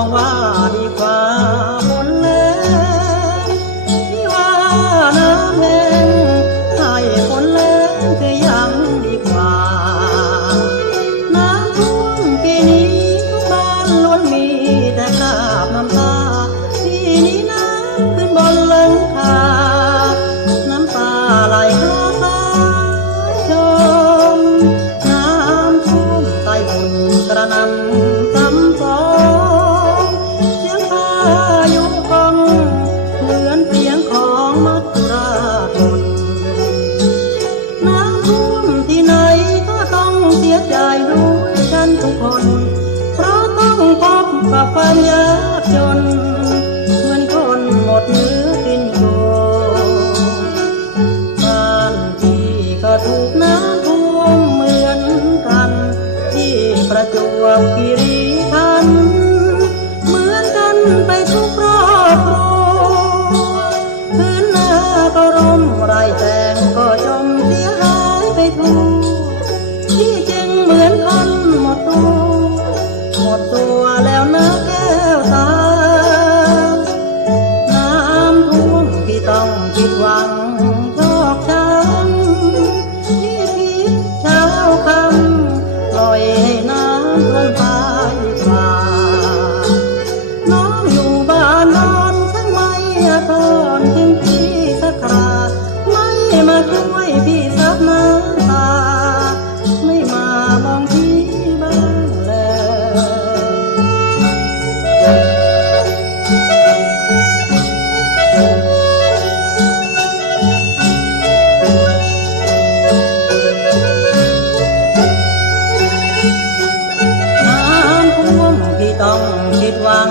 องว่าดีกว่าฝนแล้งที่ว่าน้ำแห้งให้ฝนแล้งจะยังดีกว่าน้ำท่วมปีนี้ทุกบ้านล้วนมีแต่คราบน้ำตาปีนี้น้ำขึ้นบนหลังคาน้ำตาไหลคลอสายชมน้ำท่วมใต้ฝุ่นกระหน่ำซ้ำซ้อนเสียงพายุกองเหมือนเสียงของมัจจุราชน้ำท่วมที่ไหนก็ต้องเสียใจด้วยกันทุกคนเพราะต้องพบกับความยากจนเหมือนคนหมดเนื้อกินตัวบ้านที่ก็ถูกน้ำท่วมเหมือนกันที่ประจวบคีรีขันธ์เหมือนกันไปทุกครอบครัวพื้นนาก็ร่มไรแตงก็จมเสียหายไปทั่วที่จริงเหมือนคนหมดตัวแล้วนะแก้วตาน้ำท่วมที่ต้องผิดหวังชอกช้ำที่คิดเช้าคำปล่อยให้น้ำท่วมไปฝ่าน้องอยู่บ้านนอนช่างไม่อาทรถึงพี่สักคราไม่มาช่วยพี่ซับน้ำตาไม่มามองพี่บ้างเลยน้ำท่วมที่ต้องผิดหวัง